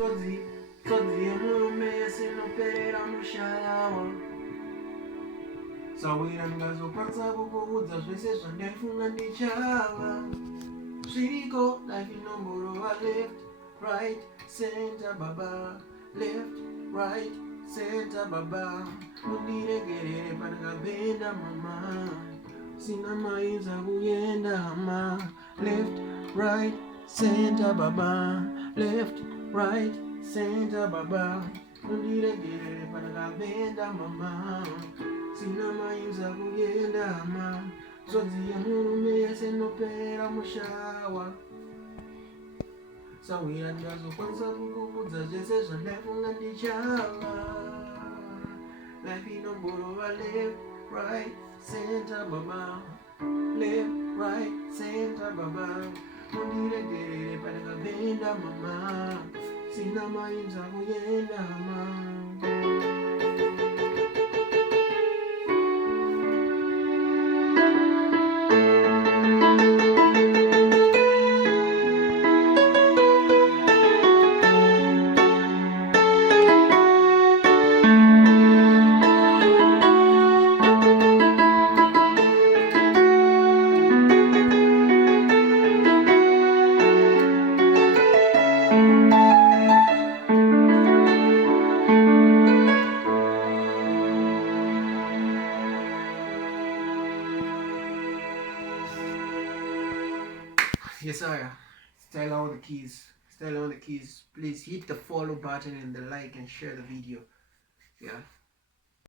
Misodzi, yemurume, yese, inoperera, mushower. Sawira ndingazokwanisa kukuudza zvese zvandaifunga ndichava. Zviriko life inomborova left, right, center, baba. Left, right, center, baba. Undiregerere pandingabenda mama. Sina mainza kuyenda hama. Left, right, center, baba. Left, right, center, baba. Undiregerere pandingabenda mama. Sina mainza kuyenda hama. Misodzi, yemurume, yese, inoperera, mushower. Sawira ndingazokwanisa kukuudza zvese zvandaifunga ndichava. Life inomborova left, right, center, baba. Left, right, center, baba. Undiregerere pandingabenda mama. Sina mainza kuyenda hama. Yes, sir. Style on the keys. Style on the keys. Please hit the follow button and the like and share the video. Yeah.